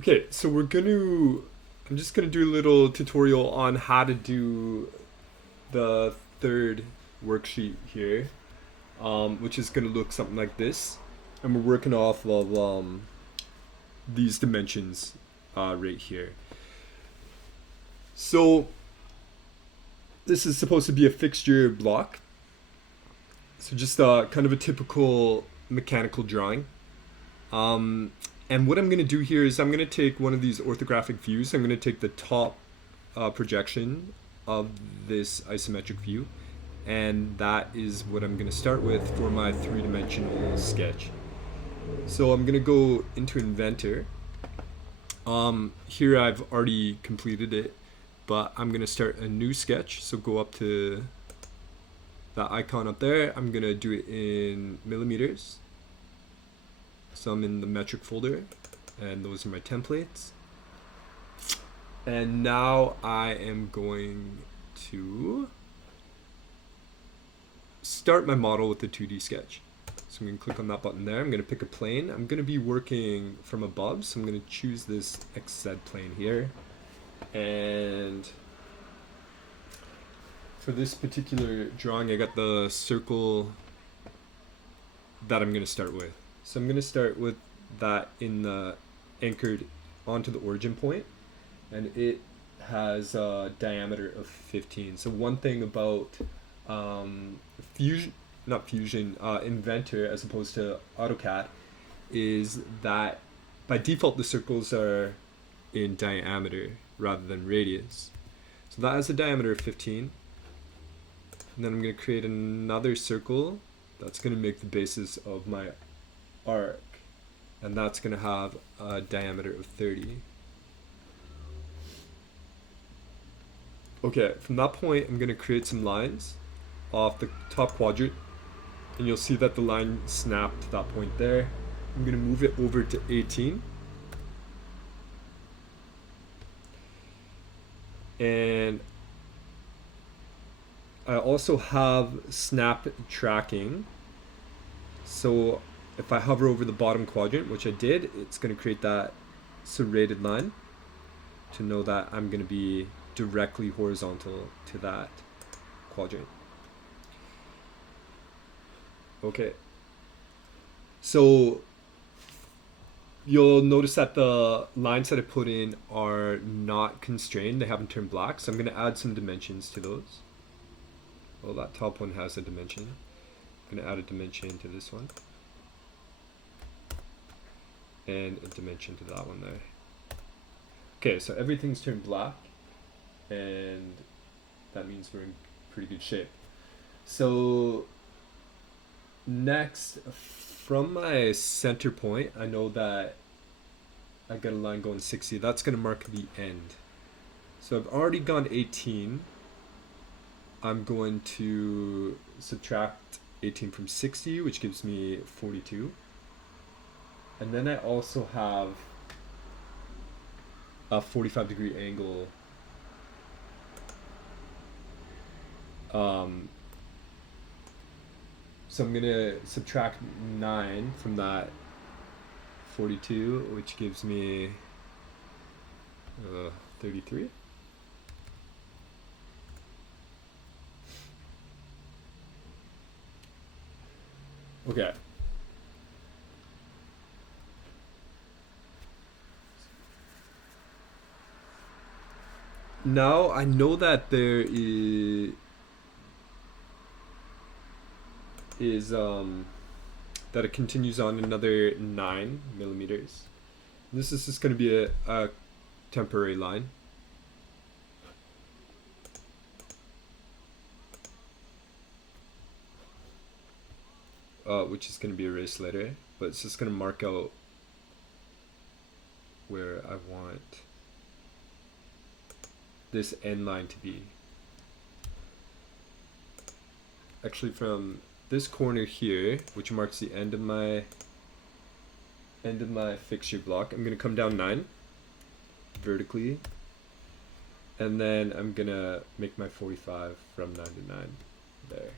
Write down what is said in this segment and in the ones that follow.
Okay, so I'm just gonna do a little tutorial on how to do the third worksheet here, which is gonna look something like this. And we're working off of these dimensions right here. So this is supposed to be a fixture block. So just kind of a typical mechanical drawing. Um, and what I'm going to do here is I'm going to take one of these orthographic views. I'm going to take the top projection of this isometric view. And that is what I'm going to start with for my three-dimensional sketch. So I'm going to go into Inventor. Here I've already completed it, but I'm going to start a new sketch. So go up to that icon up there. I'm going to do it in millimeters. So I'm in the metric folder, and those are my templates. And now I am going to start my model with the 2D sketch. So I'm going to click on that button there. I'm going to pick a plane. I'm going to be working from above, so I'm going to choose this XZ plane here. And for this particular drawing, I got the circle that I'm going to start with. So I'm going to start with that in the anchored onto the origin point, and it has a diameter of 15. So one thing about Inventor as opposed to AutoCAD is that by default the circles are in diameter rather than radius. So that has a diameter of 15. And then I'm going to create another circle that's going to make the basis of my arc, and that's going to have a diameter of 30. Okay, from that point I'm going to create some lines off the top quadrant, and you'll see that the line snapped to that point there. I'm going to move it over to 18, and I also have snap tracking. So if I hover over the bottom quadrant, which I did, it's going to create that serrated line to know that I'm going to be directly horizontal to that quadrant. Okay. So you'll notice that the lines that I put in are not constrained. They haven't turned black. So I'm going to add some dimensions to those. Well, that top one has a dimension. I'm going to add a dimension to this one, and a dimension to that one there. Okay, so everything's turned black, and that means we're in pretty good shape. So next, from my center point, I know that I got a line going 60. That's going to mark the end. So I've already gone 18. I'm going to subtract 18 from 60, which gives me 42. And then I also have a 45-degree angle so I'm going to subtract 9 from that 42, which gives me 33. Okay. Now I know that there is that it continues on another 9 millimeters. This is just going to be a temporary line. Which is going to be erased later, but it's just going to mark out where I want this end line to be. Actually, from this corner here, which marks the end of my fixture block, I'm going to come down 9 vertically, and then I'm going to make my 45 from 9 to 9 there.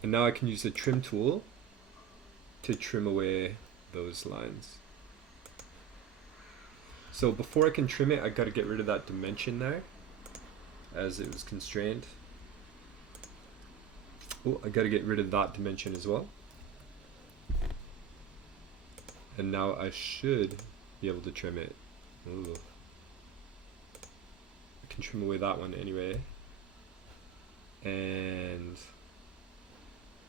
And now I can use the trim tool to trim away those lines. So before I can trim it, I gotta get rid of that dimension there, as it was constrained. Oh, I gotta get rid of that dimension as well. And now I should be able to trim it. Ooh. I can trim away that one anyway. And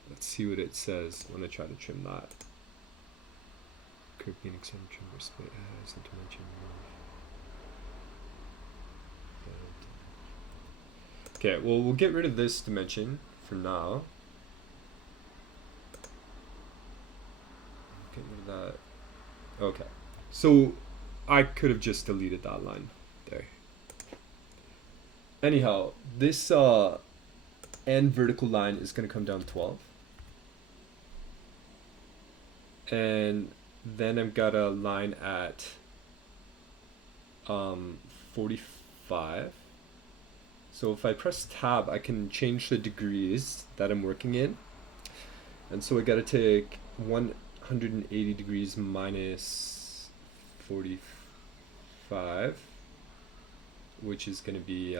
let's see what it says when I try to trim that. Curve being extended, trim or split has the dimension. Okay, well, we'll get rid of this dimension for now. Get rid of that. Okay, so I could have just deleted that line there. Anyhow, this end vertical line is going to come down 12. And then I've got a line at 45. So if I press tab, I can change the degrees that I'm working in. And so I got to take 180 degrees minus 45, which is going to be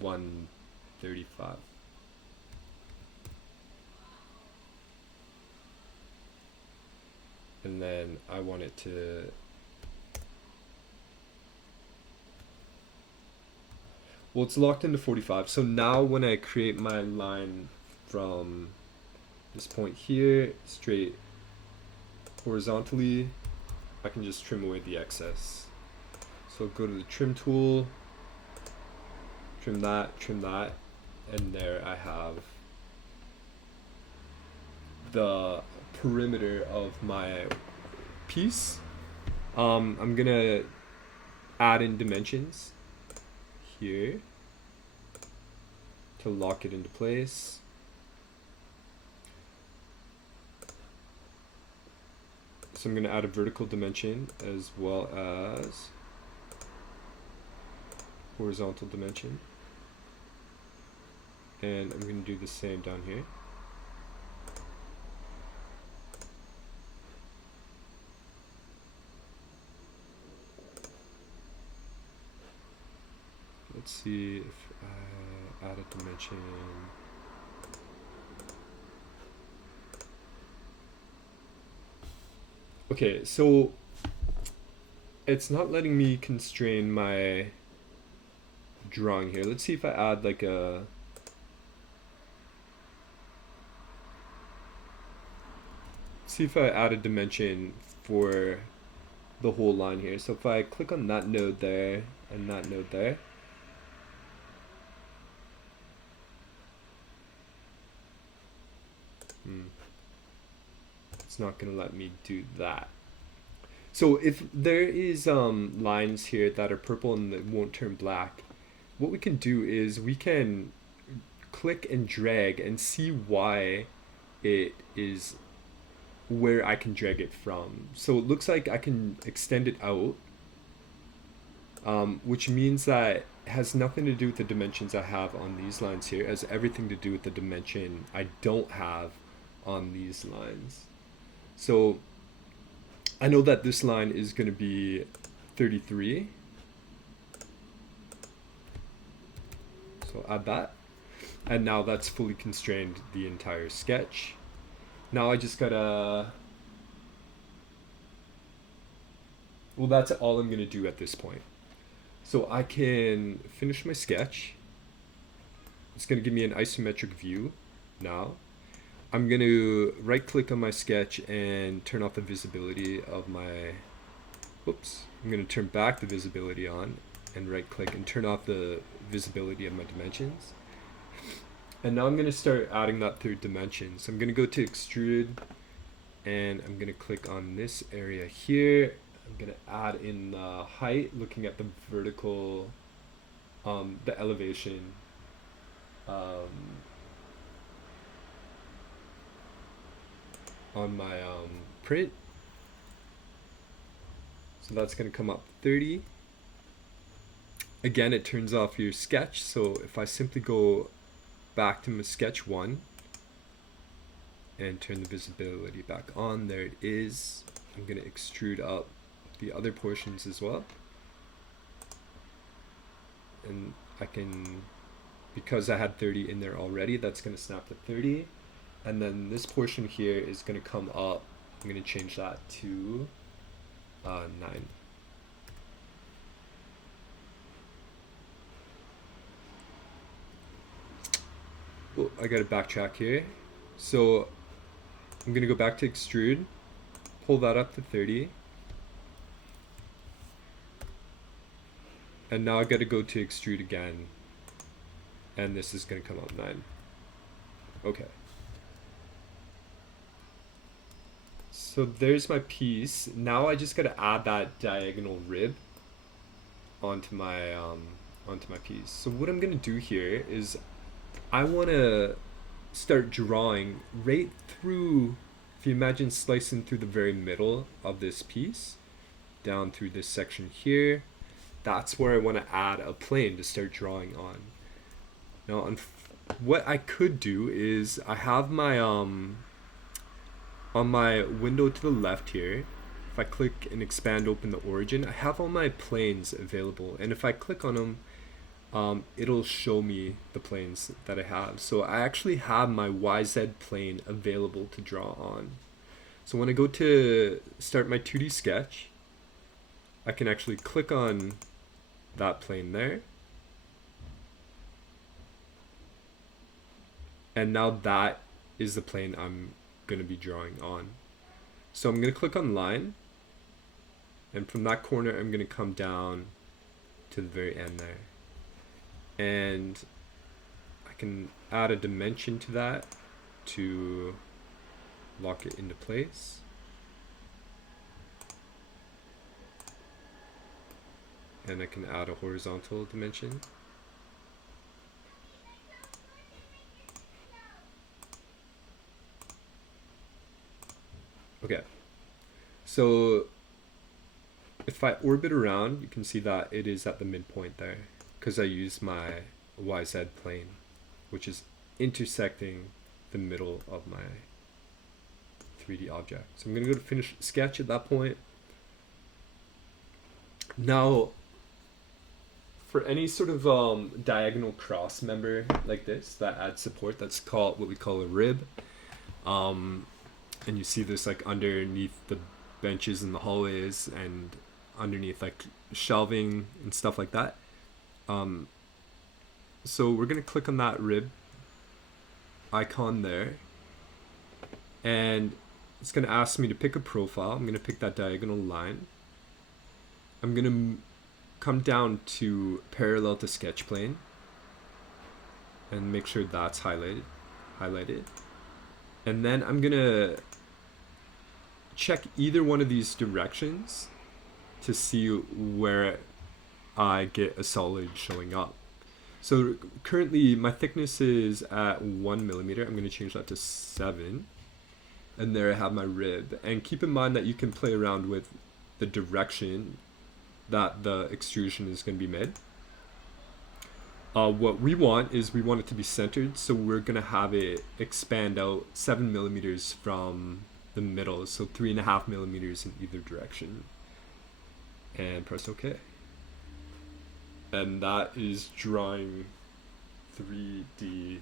135. And then I want it to well, it's locked into 45. So now when I create my line from this point here straight horizontally, I can just trim away the excess. So go to the trim tool, trim that, and there I have the perimeter of my piece. I'm gonna add in dimensions here to lock it into place. So I'm going to add a vertical dimension as well as horizontal dimension, and I'm going to do the same down here. Let's see if I add a dimension. Okay, so it's not letting me constrain my drawing here. Let's see if I add like a dimension for the whole line here. So if I click on that node there and that node there, it's not going to let me do that. So if there is lines here that are purple and that won't turn black, what we can do is we can click and drag and see why it is where I can drag it from. So it looks like I can extend it out, which means that it has nothing to do with the dimensions I have on these lines here. It has everything to do with the dimension I don't have on these lines. So I know that this line is going to be 33. So add that. And now that's fully constrained the entire sketch. Now I just gotta, well, that's all I'm gonna do at this point. So I can finish my sketch. It's gonna give me an isometric view now. I'm gonna right click on my sketch and turn off the visibility of my, whoops, I'm gonna turn back the visibility on and right click and turn off the visibility of my dimensions. And now I'm going to start adding that third dimension. So I'm going to go to Extrude, and I'm going to click on this area here. I'm going to add in the height, looking at the vertical, the elevation. On my print. So that's going to come up 30. Again, it turns off your sketch. So if I simply go back to my sketch 1 and turn the visibility back on, there it is. I'm going to extrude up the other portions as well. And I can, because I had 30 in there already, that's going to snap to 30. And then this portion here is going to come up. I'm going to change that to 9. Oh, I got to backtrack here. So I'm going to go back to extrude, pull that up to 30. And now I got to go to extrude again. And this is going to come up 9. Okay. So there's my piece. Now I just got to add that diagonal rib onto my piece. So what I'm going to do here is I want to start drawing right through, if you imagine slicing through the very middle of this piece, down through this section here. That's where I want to add a plane to start drawing on. Now, what I could do is I have my, on my window to the left here, if I click and expand open the origin, I have all my planes available. And if I click on them, it'll show me the planes that I have. So I actually have my YZ plane available to draw on. So when I go to start my 2D sketch, I can actually click on that plane there. And now that is the plane I'm going to be drawing on. So I'm going to click on line. And from that corner, I'm going to come down to the very end there. And I can add a dimension to that to lock it into place. And I can add a horizontal dimension. Okay, so if I orbit around, you can see that it is at the midpoint there because I use my YZ plane, which is intersecting the middle of my 3D object. So I'm going to go to finish sketch at that point. Now, for any sort of diagonal cross member like this that adds support, that's called what we call a rib. And you see this like underneath the benches in the hallways and underneath like shelving and stuff like that. So we're gonna click on that rib icon there, and it's gonna ask me to pick a profile. I'm gonna pick that diagonal line. I'm gonna come down to parallel to sketch plane and make sure that's highlighted. And then I'm gonna check either one of these directions to see where I get a solid showing up. So currently my thickness is at 1 millimeter. I'm going to change that to 7. And there I have my rib. And keep in mind that you can play around with the direction that the extrusion is going to be made. What we want is we want it to be centered, so we're going to have it expand out 7 millimeters from the middle, so 3.5 millimeters in either direction. And press OK. And that is drawing 3D-3.